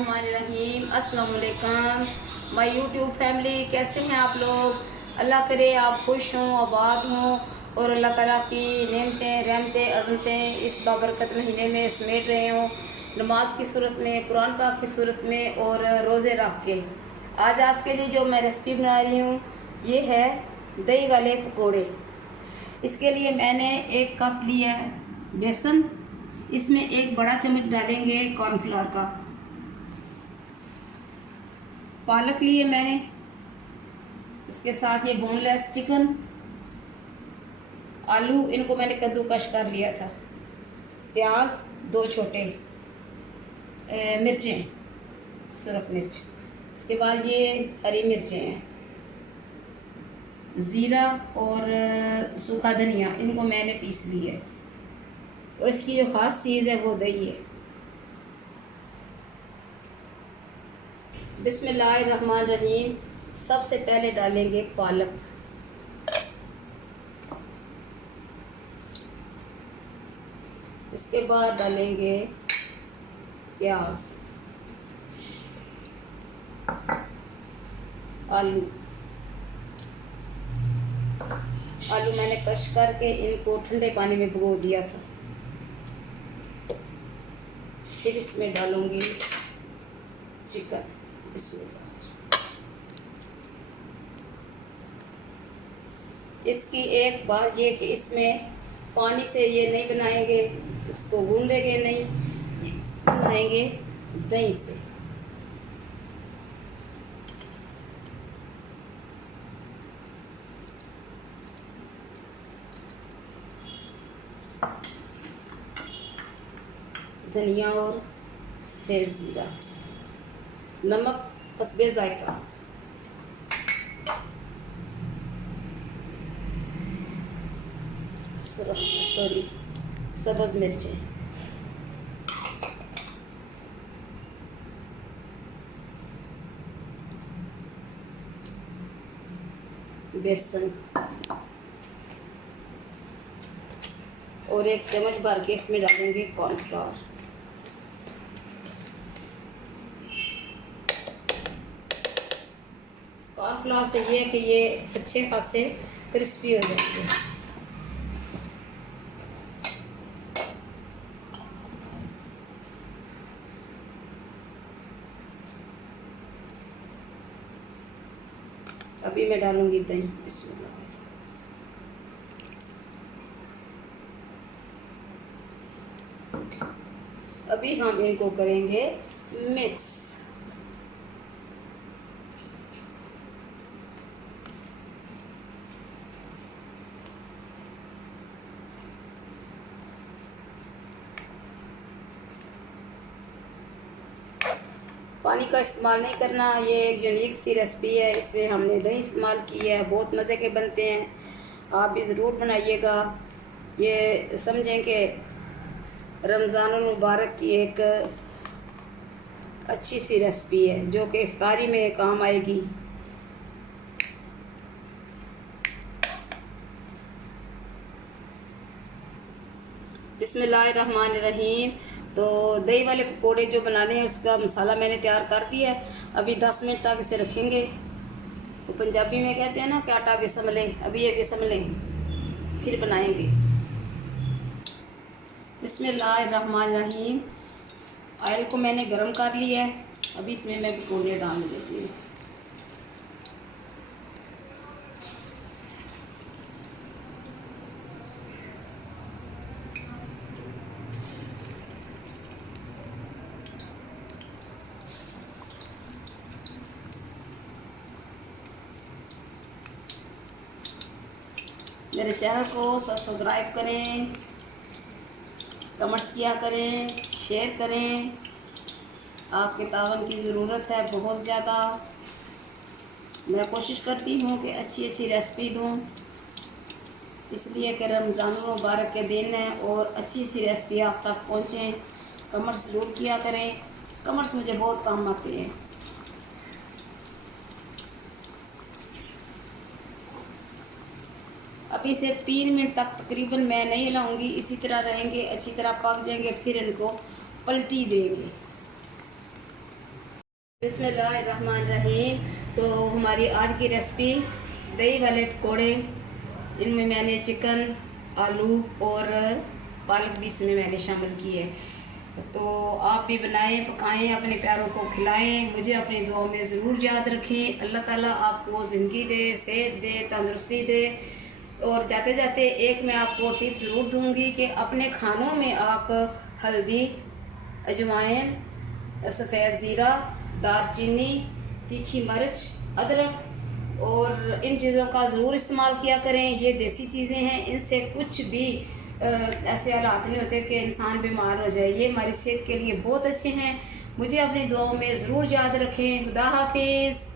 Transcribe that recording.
बिस्मिल्लाहिर्रहमानिर्रहीम। अस्सलाम वालेकुम माय यूट्यूब फैमिली, कैसे हैं आप लोग। अल्लाह करे आप खुश हों, आबाद हों और अल्लाह ताला की नेमतें रहमतें अज़मतें इस बाबरकत महीने में समेट रहे हों, नमाज की सूरत में, कुरान पाक की सूरत में और रोज़े रख के। आज आपके लिए जो मैं रेसिपी बना रही हूँ ये है दही वाले पकोड़े। इसके लिए मैंने 1 कप लिया है बेसन, इसमें 1 बड़ा चम्मच डालेंगे कॉर्नफ्लोर का। पालक लिए मैंने, इसके साथ ये बोनलेस चिकन, आलू इनको मैंने कद्दूकश कर लिया था, प्याज 2 छोटे, मिर्चें सुरख मिर्च, इसके बाद ये हरी मिर्चें हैं, ज़ीरा और सूखा धनिया इनको मैंने पीस लिया है। और इसकी जो ख़ास चीज़ है वो दही है। बिस्मिल्लाहिर्रहमानिर्रहीम। सबसे पहले डालेंगे पालक, इसके बाद डालेंगे प्याज, आलू मैंने कश करके इनको ठंडे पानी में भिगो दिया था। फिर इसमें डालूंगी चिकन। इसकी एक बात ये कि इसमें पानी से ये नहीं बनाएंगे, उसको गूंदेंगे नहीं, बनाएंगे दही से। धनिया और सफ़ेद ज़ीरा, नमक हस्बे जायका, सब्ज़ मिर्चें, बेसन और 1 चम्मच भर के इसमें डालेंगे कॉर्नफ्लोर। कॉर्नफ्लोर से ये है कि ये अच्छे खासे क्रिस्पी हो जाएंगे। अभी मैं डालूंगी दही। बिस्मिल्लाह। अभी हम इनको करेंगे मिक्स। पानी का इस्तेमाल नहीं करना, ये एक यूनिक सी रेसिपी है, इसमें हमने दही इस्तेमाल की है, बहुत मज़े के बनते हैं। आप भी ज़रूर बनाइएगा। ये समझें कि रमज़ानुल मुबारक की एक अच्छी सी रेसिपी है जो कि इफ्तारी में काम आएगी। बिस्मिल्लाहिर्रहमानिर्रहीम। तो दही वाले पकोड़े जो बनाने हैं उसका मसाला मैंने तैयार कर दिया है। अभी 10 मिनट तक इसे रखेंगे। तो पंजाबी में कहते हैं ना कि आटा बिसम ले, अभी ये बिसम ले फिर बनाएंगे। बिस्मिल्लाहिर्रहमानिर्रहीम। ऑयल को मैंने गरम कर लिया है, अभी इसमें मैं पकोड़े डाल देती हूँ। मेरे चैनल को सब्सक्राइब करें, कमेंट्स किया करें, शेयर करें। आपके तावन की ज़रूरत है बहुत ज़्यादा। मैं कोशिश करती हूँ कि अच्छी रेसिपी दूँ, इसलिए कि रमज़ानुल मुबारक के दिन है और अच्छी सी रेसिपी आप तक पहुँचें। कमेंट्स ज़रूर किया करें, कमेंट्स मुझे बहुत काम आते हैं। अभी से 3 मिनट तक तकरीबन मैं नहीं हिलाऊंगी, इसी तरह रहेंगे, अच्छी तरह पक जाएंगे, फिर इनको पलटी देंगे। बिस्मिल्लाहिर्रहमानिर्रहीम। तो हमारी आज की रेसिपी दही वाले पकोड़े। इनमें मैंने चिकन, आलू और पालक भी इसमें मैंने शामिल की है। तो आप भी बनाएं, पकाएं, अपने प्यारों को खिलाएं। मुझे अपनी दुआओं में ज़रूर याद रखें। अल्लाह ताला आपको ज़िंदगी दे, सेहत दे, तंदुरुस्ती दे। और जाते जाते एक मैं आपको टिप ज़रूर दूंगी कि अपने खानों में आप हल्दी, अजवाइन, सफ़ेद ज़ीरा, दालचीनी, तीखी मिर्च, अदरक और इन चीज़ों का ज़रूर इस्तेमाल किया करें। ये देसी चीज़ें हैं, इनसे कुछ भी ऐसे हालात नहीं होते कि इंसान बीमार हो जाए। ये हमारी सेहत के लिए बहुत अच्छे हैं। मुझे अपनी दुआओं में ज़रूर याद रखें। खुदा हाफिज़।